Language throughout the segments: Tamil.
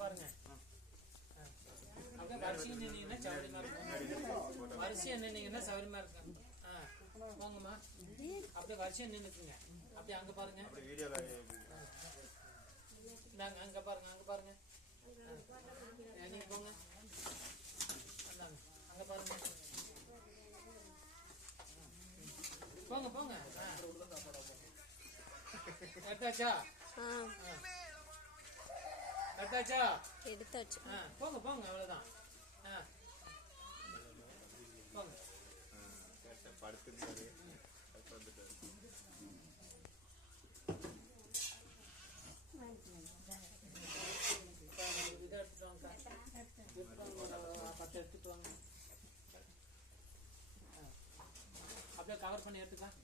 பாருங்க அப்படியே வரிசையா நின்னீங்கன்னா சௌரியமா இருக்கும். வரிசையா நின்னீங்கன்னா சௌரியமா இருக்கும். போங்கம்மா அப்படியே வரிசையா நின்னுக்குங்க. அப்படியே அங்க பாருங்க. நாங்க அங்க பாருங்க, அங்க பாருங்க. நீங்க போங்க. அங்க பாருங்க. போங்க போங்க. எடுத்தாச்சா? எடுத்தாச்சா? எடுத்தாச்சு. போங்க போங்க, அவ்வளவுதான். போங்க. படுத்துட்டாரு. இதை எடுத்துட்டு வாங்க. 10 எடுத்துட்டு வாங்க. அப்படியே கவர் பண்ணி எடுத்துக்கலாம்.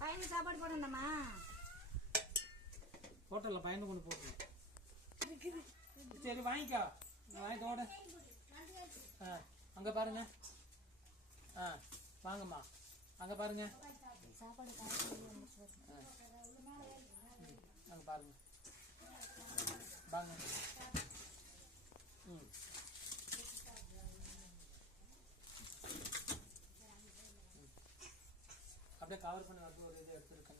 பையனுக்கு சாப்பாடு போடணுமா? ஹோட்டல்ல பையனு கொண்டு போடணும். சரி வாங்கிக்கோ. வாங்கிட்டு ஓட. அங்க பாருங்க. வாங்கம்மா அங்க பாருங்க. சாப்பாடு அங்க பாருங்க. வாங்க. அப்படியே கவர் பண்ணி வரது ஒரு இது எடுத்துருக்கேன்.